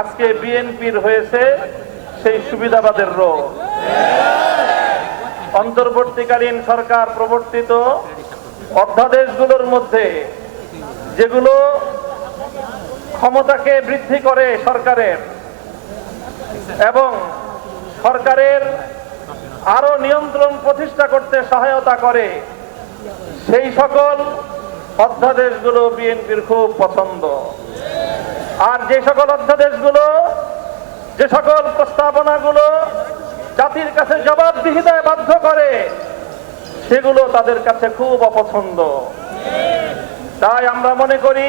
আজকে বিএনপির হয়েছে সেই সুবিধাবাদের রোগ। অন্তর্বর্তীকালীন সরকার প্রবর্তিত অধ্যাদেশগুলোর মধ্যে যেগুলো ক্ষমতাকে বৃদ্ধি করে সরকারের এবং সরকারের আরো নিয়ন্ত্রণ প্রতিষ্ঠা করতে সহায়তা করে, সেই সকল অধ্যাদেশগুলো বিএনপির খুব পছন্দ। আর যে সকল অধ্যাদেশগুলো, যে সকল প্রস্তাবনাগুলো জাতির কাছে জবাবদিহিতায় বাধ্য করে, সেগুলো তাদের কাছে খুব অপছন্দ। তাই আমরা মনে করি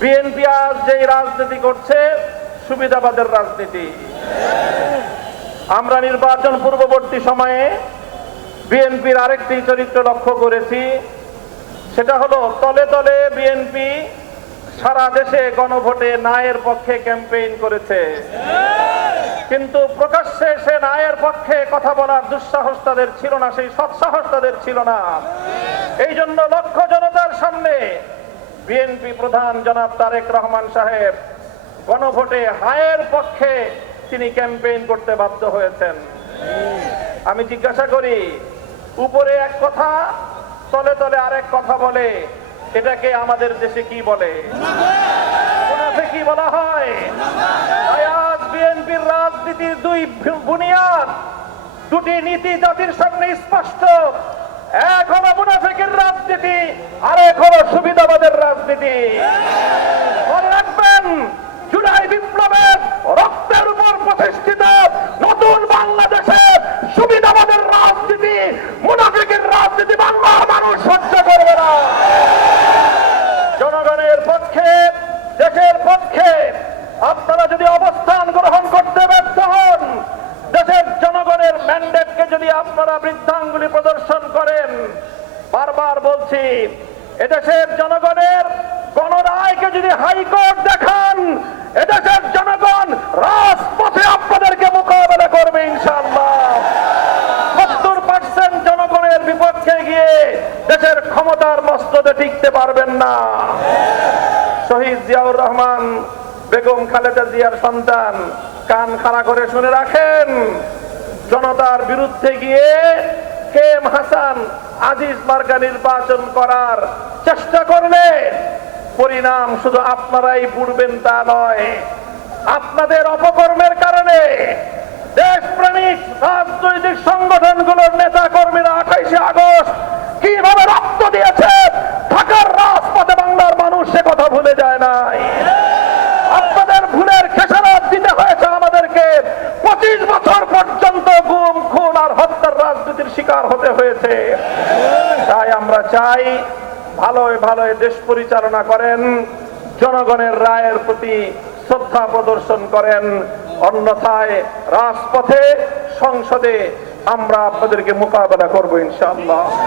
বিএনপি আজ যে রাজনীতি করছে সুবিধাবাদের রাজনীতি। আমরা নির্বাচন পূর্ববর্তী সময়ে বিএনপির আরেকটি চরিত্র লক্ষ্য করেছি, সেটা হলো তলে তলে বিএনপি সারা দেশে গণভোটে ন্যায়ের পক্ষে ক্যাম্পেইন করেছে, কিন্তু প্রকাশ্যে সে ন্যায়ের পক্ষে কথা বলার দুঃসাহস তাদের ছিল না, সেই সৎসাহস তাদের ছিল না। এই জন্য লক্ষ জনতার সামনে বিএনপি প্রধান জনাব তারেক রহমান সাহেব গণভোটে হায়ের পক্ষে তিনি ক্যাম্পেইন করতে বাধ্য হয়েছেন। আমি জিজ্ঞাসা করি, উপরে এক কথা তলে তলে আরেক কথা বলে, এটাকে আমাদের দেশে কি বলে? কি বলা হয়? আজ বিএনপির রাজনীতির দুই বুনিয়াদ, দুটি নীতি জাতির সামনে স্পষ্ট। এক হলো মুনাফিকের রাজনীতি, আর এক হলো সুবিধাবাদের রাজনীতি। মনে রাখবেন, জুলাই বিপ্লবের রক্তের উপর প্রতিষ্ঠিত নতুন বাংলাদেশের সুবিধাবাদের রাজনীতি, মুনাফিকের রাজনীতি বাংলার মানুষ সহ্য করবে না। জনগণের পক্ষে, দেশের পক্ষে আপনারা যদি অবস্থান গ্রহণ করতে ব্যর্থ হন, দেশের জনগণের ম্যান্ডেটকে যদি আপনারা বৃদ্ধাঙ্গুলি প্রদর্শন করেন, বারবার বলছি, এদেশের জনগণের গণরায়কে যদি হাইকোর্ট দেখান, এদেশের জনগণ রাজপথে আপনাদেরকে মোকাবেলা করবে ইনশাআল্লাহ। 70% জনগণের বিপক্ষে গিয়ে দেশের ক্ষমতার মস্তদে টিকতে পারবেন না। শহীদ জিয়াউর রহমান, বেগম খালেদা জিয়ার সন্তান, কান খাড়া করে শুনে রাখেন, জনতার বিরুদ্ধে গিয়ে কেএম হাসান আজিজ মার্কা নির্বাচন করার চেষ্টা করলে পরিণাম শুধু আপনারাই পুড়বেন তা নয়, আপনাদের অপকর্মের কারণে দেশপ্রেমিক রাজনৈতিক সংগঠনগুলোর নেতা কর্মীরা 28শে আগস্ট কিভাবে রক্ত দিয়েছে ঢাকার রাজপথে বাংলার মানুষ সে কথা ভুলে যায় নাই। আপনাদের ভুলের খেসারত দিতে হয়েছে আমাদেরকে। 25 বছর পর্যন্ত গুম, খুন আর হত্যার রাজনীতির শিকার হতে হয়েছে। তাই আমরা চাই ভালোই ভালোই দেশ পরিচালনা করেন, জনগণের রায়ের প্রতি শ্রদ্ধা প্রদর্শন করেন, অন্যথায় রাজপথে, সংসদে আমরা আপনাদেরকে মোকাবেলা করবো ইনশাআল্লাহ।